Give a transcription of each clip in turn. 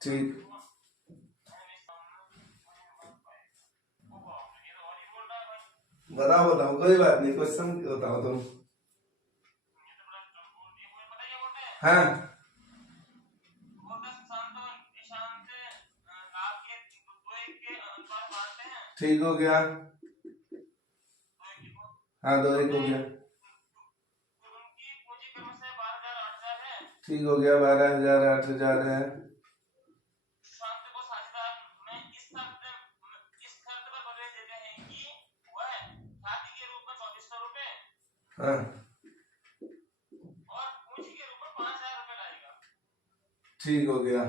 ठीक, बताओ बताओ, कोई बात नहीं, क्वेश्चन बताओ तुम। हाँ ठीक हो गया। हाँ 2-1 हो गया। ठीक हो गया, 12,000 8,000 है। हाँ ठीक हो गया।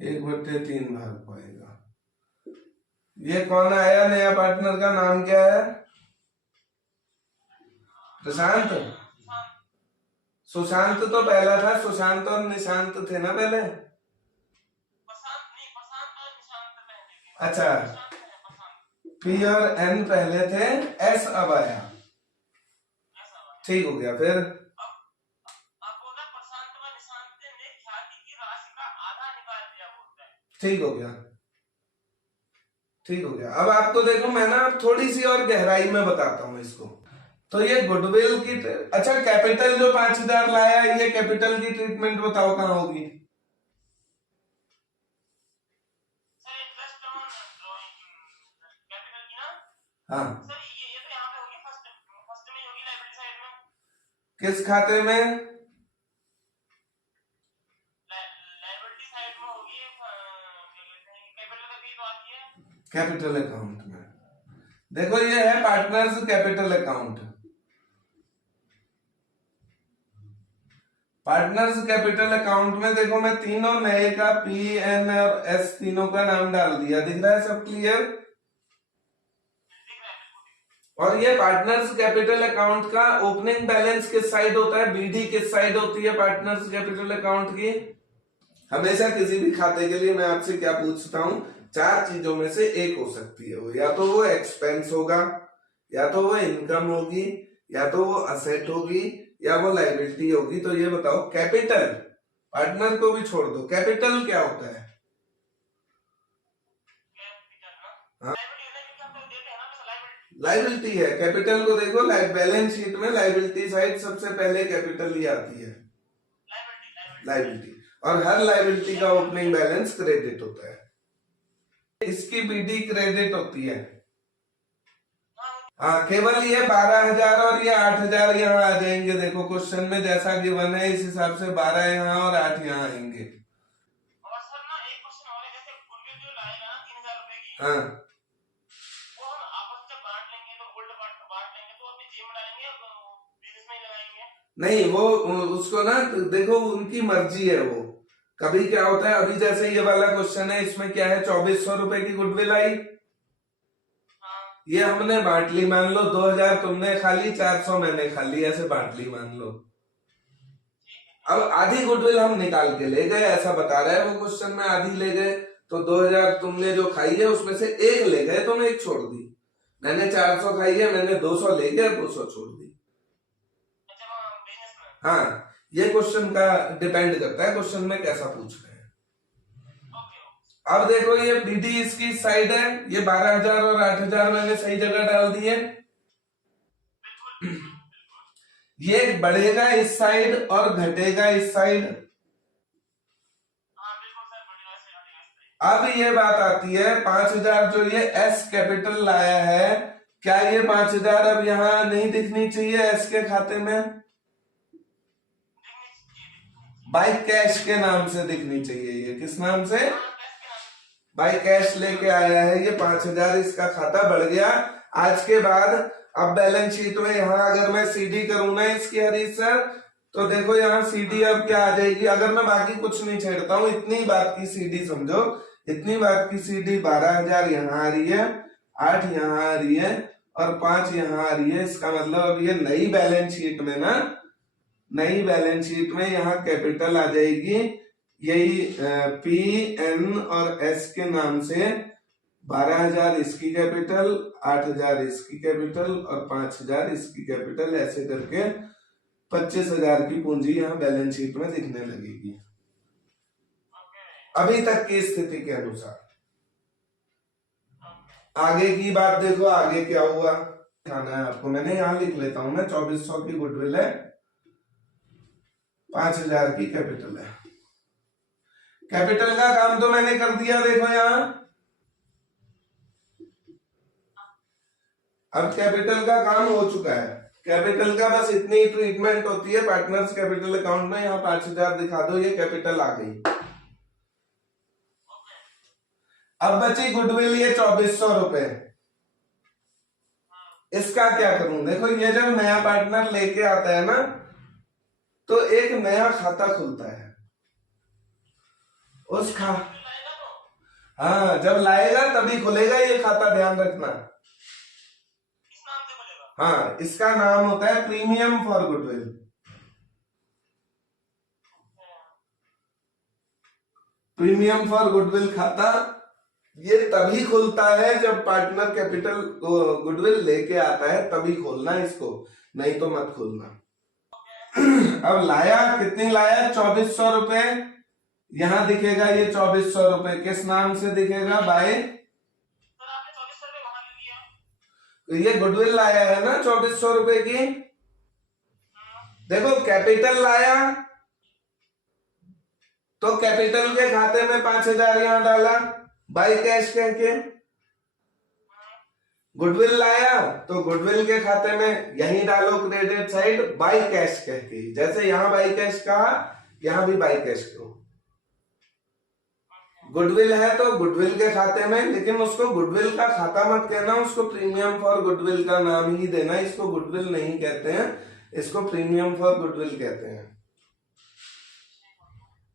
1/3 भाग पाएगा। ये कौन आया नया पार्टनर, का नाम क्या है? प्रशांत। सुशांत तो पहला था, सुशांत और निशांत थे ना पहले। अच्छा, पी और एन पहले थे, एस अब आया। ठीक हो गया। फिर ठीक हो गया, ठीक हो गया। अब आपको देखो, मैं ना थोड़ी सी और गहराई में बताता हूँ इसको। तो ये गुडविल की, अच्छा कैपिटल जो 5,000 लाया, ये कैपिटल की ट्रीटमेंट बताओ कहाँ होगी? हाँ किस खाते में? कैपिटल अकाउंट में। देखो ये है partners capital account. Partners capital account में देखो, मैं तीनों नए का पी एन और एस तीनों का नाम डाल दिया। दिख रहा है सब क्लियर? और ये पार्टनर्स कैपिटल अकाउंट का ओपनिंग बैलेंस किस साइड होता है, बीडी किस साइड होती है पार्टनर्स कैपिटल अकाउंट की? हमेशा किसी भी खाते के लिए मैं आपसे क्या पूछता हूं, 4 चीजों में से एक हो सकती है वो, या तो वो एक्सपेंस होगा, या तो वो इनकम होगी, या तो वो असेट होगी, या वो लाइबिलिटी होगी। तो ये बताओ कैपिटल, पार्टनर को भी छोड़ दो, कैपिटल क्या होता है? हाँ लाइबिलिटी है। कैपिटल को देखो, बैलेंस शीट में लाइबिलिटी साइड सबसे पहले कैपिटल ही आती है, लाइबिलिटी। और हर लाइबिलिटी का ओपनिंग बैलेंस क्रेडिट होता है, इसकी बीडी क्रेडिट होती है। हाँ केवल ये 12,000 और ये 8,000 यहाँ आ जाएंगे। देखो क्वेश्चन में जैसा गिवन है इस हिसाब से 12 यहाँ और 8 यहाँ आएंगे। हाँ नहीं वो उसको ना देखो, उनकी मर्जी है वो। कभी क्या होता है, अभी जैसे ये वाला क्वेश्चन है, इसमें क्या है, 2,400 रुपए की गुडविल आई, ये हमने बांट ली। मान लो 2,000 तुमने खा ली, 400 मैंने खा ली, ऐसे बांट ली मान लो। अब आधी गुडविल हम निकाल के ले गए, ऐसा बता रहा है वो क्वेश्चन में, आधी ले गए। तो 2,000 तुमने जो खाई है उसमें से एक ले गए, तुमने एक छोड़ दी। मैंने 400 खाई है, मैंने 200 ले गया, 200 छोड़ दी। हाँ ये क्वेश्चन का डिपेंड करता है, क्वेश्चन में कैसा पूछ रहे हैं। अब देखो ये बीडी इसकी साइड है, ये 12,000 और 8,000 मैंने सही जगह डाल दिए। ये बढ़ेगा इस साइड और घटेगा इस साइड। अब ये बात आती है, 5,000 जो ये एस कैपिटल लाया है, क्या ये 5,000 अब यहां नहीं दिखनी चाहिए एस के खाते में? बाई कैश के नाम से दिखनी चाहिए। ये किस नाम से? बाई कैश लेके आया है ये 5,000, इसका खाता बढ़ गया। आज के बाद अब बैलेंस शीट में यहाँ अगर मैं सीडी करूँ ना इसकी हरीश सर, तो देखो यहाँ सीडी अब क्या आ जाएगी, अगर मैं बाकी कुछ नहीं छेड़ता हूँ, इतनी बात की सीडी समझो, इतनी बात की सीडी 12,000 यहाँ आ रही है, 8 यहाँ आ रही है और 5 यहाँ आ रही है। इसका मतलब अब ये नई बैलेंस शीट में ना, नई बैलेंस शीट में यहाँ कैपिटल आ जाएगी, यही पी एन और एस के नाम से 12,000 इसकी कैपिटल, 8,000 इसकी कैपिटल और 5,000 इसकी कैपिटल, ऐसे करके 25,000 की पूंजी यहाँ बैलेंस शीट में दिखने लगेगी अभी तक की स्थिति के अनुसार। आगे की बात देखो, आगे क्या हुआ खाना है आपको, मैंने यहां लिख लेता हूं मैं। 2400 की गुडविल है, 5,000 की कैपिटल है। कैपिटल का काम तो मैंने कर दिया, देखो यहां। अब कैपिटल का काम हो चुका है। कैपिटल का बस इतनी ट्रीटमेंट होती है पार्टनर्स कैपिटल अकाउंट में। यहाँ 5,000 दिखा दो, ये कैपिटल आ गई। अब बची गुडविल ये 2400 रुपए। इसका क्या करूं? देखो ये जब नया पार्टनर लेके आता है ना, तो एक नया खाता खुलता है उस हाँ, जब लाएगा तभी खुलेगा ये खाता, ध्यान रखना। हाँ, इसका नाम होता है premium for goodwill. Premium for goodwill खाता ये तभी खुलता है जब पार्टनर कैपिटल गुडविल लेके आता है, तभी खोलना इसको, नहीं तो मत खोलना। अब लाया, कितनी लाया? 2400 रुपए। यहां दिखेगा ये 2400 रुपए, किस नाम से दिखेगा? बाय। तो ये गुडविल लाया है ना 2400 रुपए की। देखो कैपिटल लाया तो कैपिटल के खाते में 5,000 यहां डाला बाय कैश कह के। गुडविल लाया तो गुडविल के खाते में यहीं डालो क्रेडिट साइड बाय कैश कह के। जैसे यहां बाय कैश कहा, यहां भी बाय कैश करो। गुडविल है तो गुडविल के खाते में, लेकिन उसको गुडविल का खाता मत कहना, उसको प्रीमियम फॉर गुडविल का नाम ही देना। इसको गुडविल नहीं कहते हैं, इसको प्रीमियम फॉर गुडविल कहते हैं।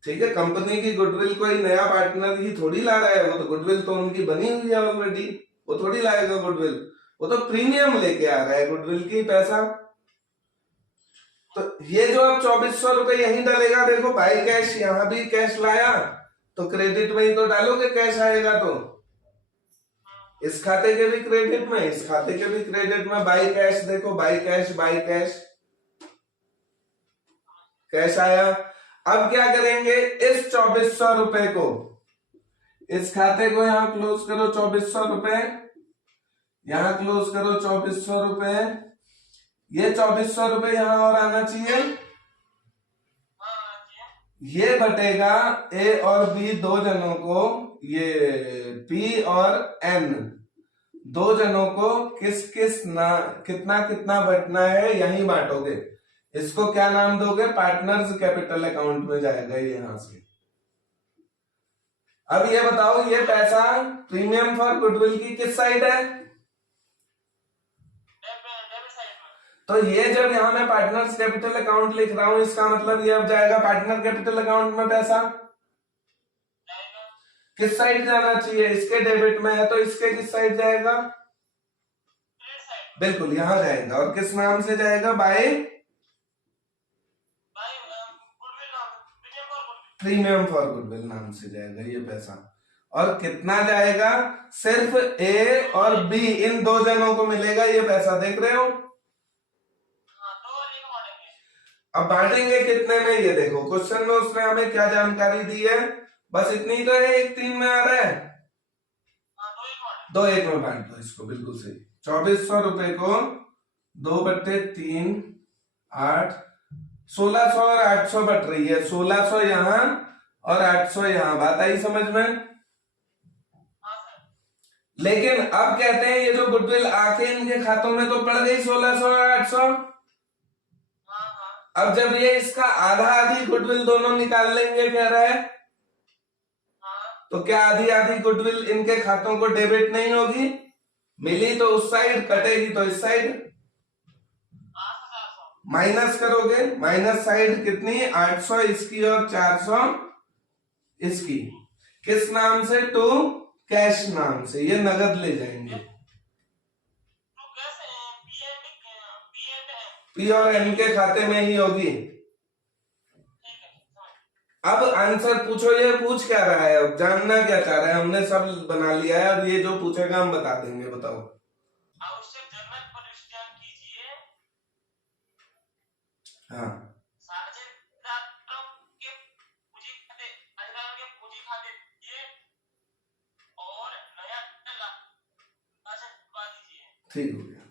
ठीक है, कंपनी की गुडविल कोई नया पार्टनर ही थोड़ी ला रहा है, वो तो गुडविल तो उनकी बनी हुई है ऑलरेडी, वो थोड़ी लाएगा गुडविल, वो तो प्रीमियम लेके आ रहा है गुडविल की पैसा। तो ये जो अब 2400 रुपए यहीं डालेगा, देखो बाय कैश, यहां भी कैश लाया तो क्रेडिट में ही तो डालोगे कैश आएगा, तो इस खाते के भी क्रेडिट में, इस खाते के भी क्रेडिट में बाय कैश। देखो by cash, by cash, cash आया। अब क्या करेंगे? इस 2400 रुपए को, इस खाते को यहां क्लोज करो 2400 रुपए, यहां क्लोज करो 2400 रुपए। ये 2400 रुपए यहां और आना चाहिए, ये बटेगा ए और बी दो जनों को, ये पी और एन दो जनों को किस किस ना कितना कितना बटना है यहीं बांटोगे। इसको क्या नाम दोगे? पार्टनर्स कैपिटल अकाउंट में जाएगा ये यहां से। अब ये बताओ, ये पैसा प्रीमियम फॉर गुडविल की किस साइड है? तो ये जब यहां मैं पार्टनर्स कैपिटल अकाउंट लिख रहा हूं, इसका मतलब ये अब जाएगा पार्टनर कैपिटल अकाउंट में पैसा। किस साइड जाना चाहिए? इसके डेबिट में है तो इसके किस साइड जाएगा? बिल्कुल यहां जाएगा। और किस नाम से जाएगा? बाय प्रीमियम फॉर गुडविल नाम से जाएगा ये पैसा। और कितना जाएगा? सिर्फ ए और बी इन दो जनों को मिलेगा ये पैसा, देख रहे हो। अब बांटेंगे कितने में? ये देखो क्वेश्चन में उसने हमें क्या जानकारी दी है, बस इतनी तो है, 1/3 में आ रहा है। 2/1 में बांट दो इसको, बिल्कुल सही। 2400 रुपए को 2/3 8, 1600 और 800 बट रही है, 1600 यहां और 800 यहां। बात आई समझ में? लेकिन अब कहते हैं ये जो गुडविल आके इनके खातों में तो पड़ गई 1600 और 800। अब जब ये इसका आधा आधी गुडविल दोनों निकाल लेंगे कह रहा है, तो क्या आधी आधी गुडविल इनके खातों को डेबिट नहीं होगी? मिली तो उस साइड, कटेगी तो इस साइड। माइनस करोगे, माइनस साइड कितनी? 800 इसकी और 400 इसकी। किस नाम से? टू कैश नाम से, ये नगद ले जाएंगे। पी और एन के खाते में ही होगी। अब आंसर पूछो, ये पूछ क्या रहा है, अब जानना क्या चाह रहा है? हमने सब बना लिया है, अब ये जो पूछेगा हम बता देंगे। बताओ। हाँ साझेदारों के पूंजी खाते दिए और नया लाभांश दीजिए। ठीक हो गया।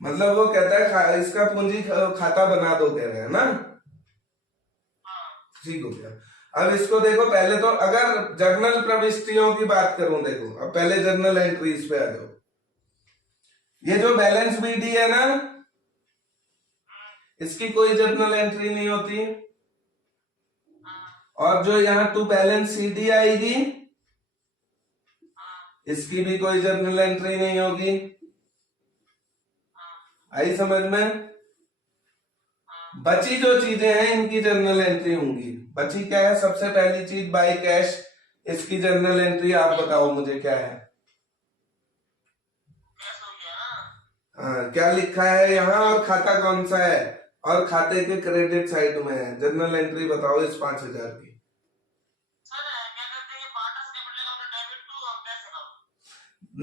मतलब वो कहता है इसका पूंजी खाता बना दो, कह रहे हैं ना। ठीक हो गया। अब इसको देखो, पहले तो अगर जर्नल प्रविष्टियों की बात करूं, देखो अब पहले जर्नल एंट्रीज पे आ जाओ। ये जो बैलेंस बीडी है ना, इसकी कोई जर्नल एंट्री नहीं होती। और जो यहाँ टू बैलेंस सीडी आएगी, इसकी भी कोई जर्नल एंट्री नहीं होगी। आई समझ में? बची जो चीजें हैं इनकी जर्नल एंट्री होंगी। बची क्या है? सबसे पहली चीज बाय कैश, इसकी जर्नल एंट्री आप बताओ मुझे क्या है? हाँ, क्या लिखा है यहाँ और खाता कौन सा है और खाते के क्रेडिट साइड में है? जर्नल एंट्री बताओ इस 5000 की।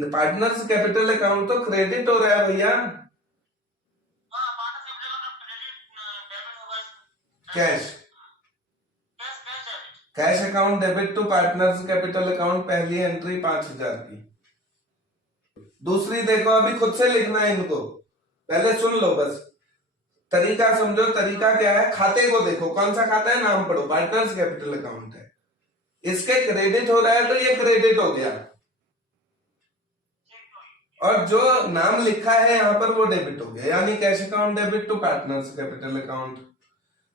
पार्टनर्स कैपिटल अकाउंट तो क्रेडिट हो रहा है भैया। Cash cash account debit to partners capital account, पहली एंट्री 5000 की। दूसरी देखो, अभी खुद से लिखना है इनको, पहले सुन लो बस, तरीका समझो। तरीका क्या है? खाते को देखो, कौन सा खाता है, नाम पढ़ो, पार्टनर्स कैपिटल अकाउंट है, इसके क्रेडिट हो रहा है तो ये क्रेडिट हो गया, और जो नाम लिखा है यहाँ पर वो डेबिट हो गया, यानी cash account debit to partners capital account.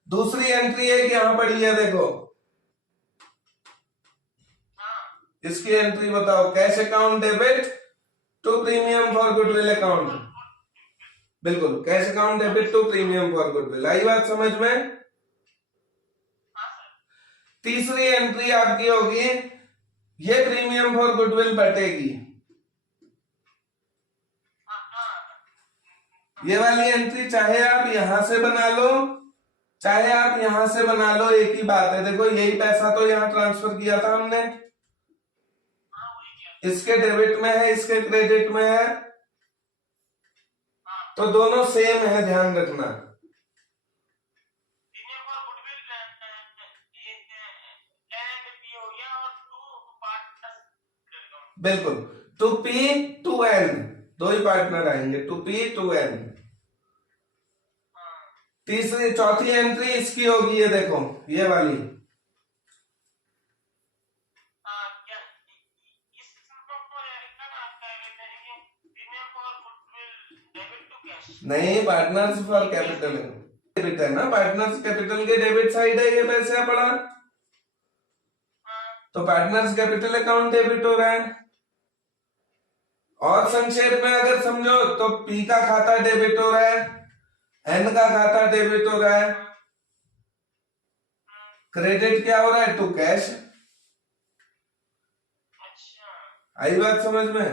दूसरी एंट्री है कि यहाँ पड़ी है, देखो इसकी एंट्री बताओ, cash account debit to premium for goodwill account. बिल्कुल, cash account debit to premium for goodwill. आई बात समझ में? तीसरी एंट्री आपकी होगी, ये प्रीमियम फॉर गुडविल बटेगी, ये वाली एंट्री चाहे आप यहां से बना लो चाहे आप यहां से बना लो, एक ही बात है। देखो यही पैसा तो यहां ट्रांसफर किया था हमने, इसके डेबिट में है, इसके क्रेडिट में है, तो दोनों सेम है, ध्यान रखना। बिल्कुल, टू पी टू एन, दो ही पार्टनर आएंगे, टू पी टू एन। तीसरी चौथी एंट्री इसकी होगी, ये देखो ये वाली, नहीं, पार्टनर्स फॉर कैपिटल डेबिट है ना, पार्टनर्स कैपिटल के डेबिट साइड है ये पैसा पड़ा, तो पार्टनर्स कैपिटल अकाउंट डेबिट हो रहा है। और संक्षेप में अगर समझो तो पी का खाता डेबिट हो रहा है, एन का खाता डेबिट हो रहा है, क्रेडिट क्या हो रहा है? To cash. आई बात समझ में?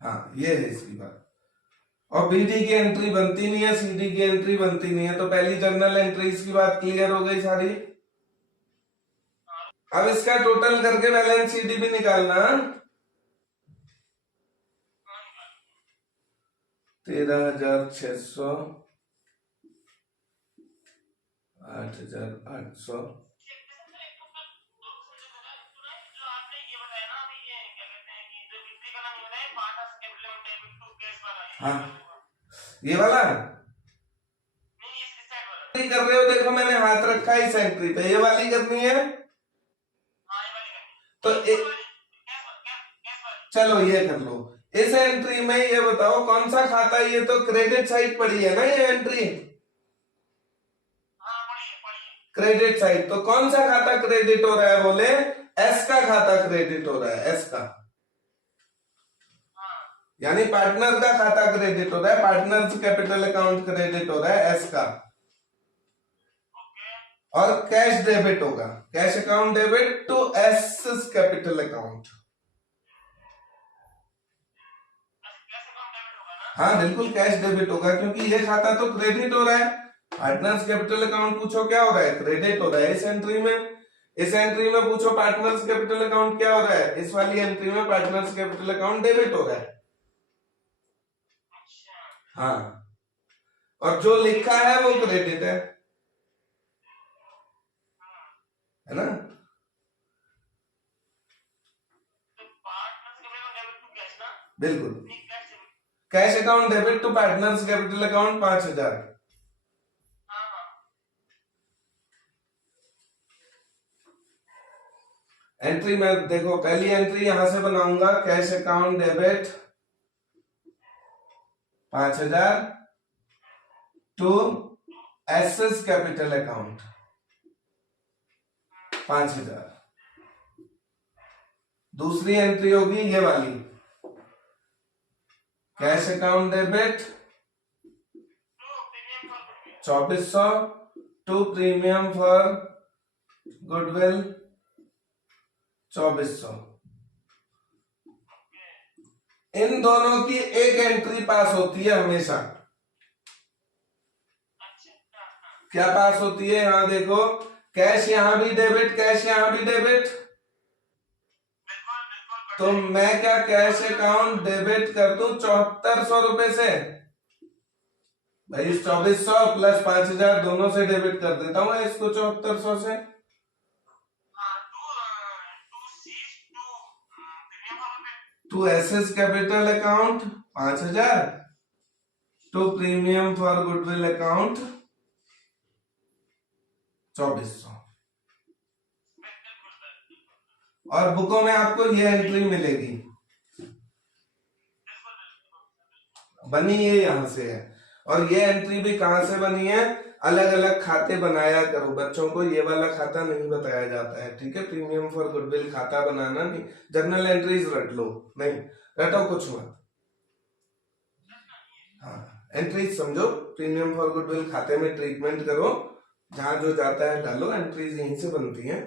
हाँ, ये है इसकी बात। और बीडी की एंट्री बनती नहीं है, सीडी की एंट्री बनती नहीं है, तो पहली जर्नल एंट्रीज की बात क्लियर हो गई सारी। अब इसका टोटल करके बैलेंस सीडी भी निकालना। 13,600, 8,800, हाँ ये वाला कर रहे हो, देखो मैंने हाथ रखा है इस एंट्री पे, ये वाली करनी है, तो चलो ये कर लो। इस एंट्री में ये बताओ कौन सा खाता है, ये तो क्रेडिट साइड पड़ी है ना ये एंट्री, क्रेडिट साइड, तो कौन सा खाता क्रेडिट हो रहा है? बोले एस का खाता क्रेडिट हो रहा है, एस का, यानी पार्टनर का खाता क्रेडिट हो रहा है, पार्टनर्स कैपिटल अकाउंट क्रेडिट हो रहा है एस का, और कैश डेबिट होगा, cash account debit to A's capital account. हाँ बिल्कुल कैश डेबिट होगा, क्योंकि ये खाता तो क्रेडिट हो रहा है, पार्टनर्स कैपिटल अकाउंट पूछो क्या हो रहा है? क्रेडिट हो रहा है इस एंट्री में। इस एंट्री में पूछो पार्टनर्स कैपिटल अकाउंट क्या हो रहा है? इस वाली एंट्री में पार्टनर्स कैपिटल अकाउंट डेबिट हो रहा है। हाँ, और जो लिखा है वो क्रेडिट है ना। तो partners capital debit to cash ना, बिल्कुल, नहीं कैश से। Cash account debit to partners capital account 5000। हाँ हाँ एंट्री में देखो, पहली एंट्री यहां से बनाऊंगा, cash account debit 5000 to A's capital account 5000। दूसरी एंट्री होगी ये वाली, cash account debit to premium for goodwill. 2400 to premium for goodwill 2400। इन दोनों की एक एंट्री पास होती है हमेशा। अच्छा क्या पास होती है, यहां देखो, कैश यहां भी डेबिट, कैश यहां भी डेबिट। बिल्कुल बिल्कुल। तो मैं क्या कैश अकाउंट डेबिट कर दूं 7400 रुपए से, भाई 2400 प्लस 5000 दोनों से डेबिट कर देता हूं इसको 7400 से। हाँ to C's to premium for goodwill. To A's capital account 5000 to premium for goodwill account 2400। और बुकों में आपको ये एंट्री मिलेगी, बनी ये यहां से है। और ये एंट्री भी कहां से बनी है, अलग अलग खाते बनाया करो, बच्चों को ये वाला खाता नहीं बताया जाता है, ठीक है। प्रीमियम फॉर गुडविल खाता बनाना नहीं, जर्नल एंट्रीज रट लो, नहीं रटो कुछ मत। हाँ, एंट्रीज समझो, प्रीमियम फॉर गुडविल खाते में ट्रीटमेंट करो, जहां जो जाता है डालो, एंट्रीज यहीं से बनती हैं।